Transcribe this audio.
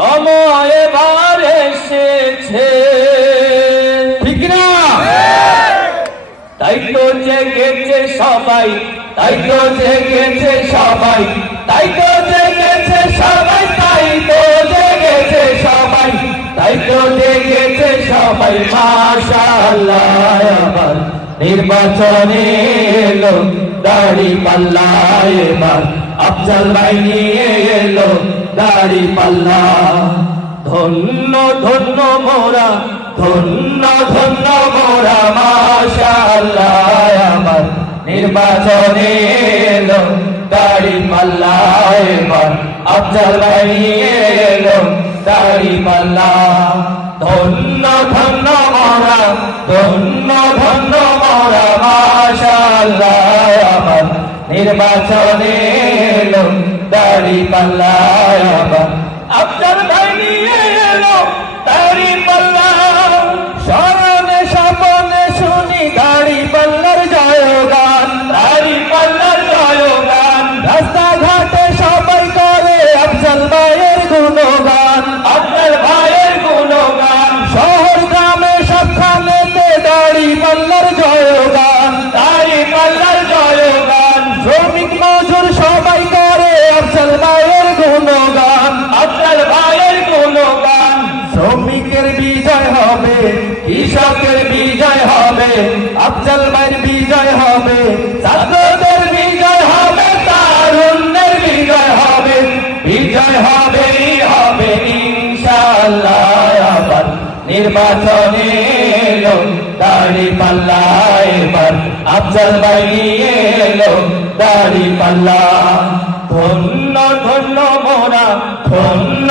সময় এবার এসেছে, ঠিক না? তাই তো জেগেছে সবাই, তাই তো জেগেছে সবাই, তাই তো জেগেছে সবাই, তাই তো জেগেছে সবাই, তাই তো জেগেছে সবাই। মাশাআল্লাহ আবার নির্বাচনে এলো দাড়িপাল্লা, এবার আফজাল ভাই নিয়ে এলো দাড়িপাল্লা। ধন্য ধন্য মোরা, ধন্য ধন্য মোরা, মাশাআল্লাহ আবার নির্বাচনে এলো দাড়িপাল্লা, এবার আফজাল ভাই নিয়ে এলো দাড়িপাল্লা। ধন্য ধন্য মোরা, ধন্য ধন্য মোরা, মাশাআল্লাহ আবার নির্বাচনে এলো দাড়িপাল্লা, আবার আফজাল ভাই নিয়ে এলো দাড়িপাল্লা। স্মরণে স্বপনে শুনি দাড়িপাল্লার জয়গান, দাড়িপাল্লার জয়গান। রাস্তাঘাটে সবাই করে আফজাল ভাইয়ের গুণগান, আফজাল ভাইয়ের গুণগান। শহর গ্রামে সবখানেতে দাড়িপাল্লার জয়গান, দাড়িপাল্লার জয়গান। শ্রমিক মজুর সবাই করে আফজাল ভাইয়ের গুণগান, আফজাল ভাইয়ের গুণগান। শ্রমিকের বিজয় হবে, কৃষকের বিজয় হবে, আফজাল ভাইয়ের বিজয় হবে। ছাত্রদের বিজয় হবে, তারুণ্যের বিজয় হবে, বিজয় হবে হবে ইনশাআল্লাহ। আবার নির্বাচনে এলো দাড়িপাল্লা, এবার আফজাল ভাই নিয়ে এলো দাড়িপাল্লা। ধন্য ধন্য মোরা, ধন্য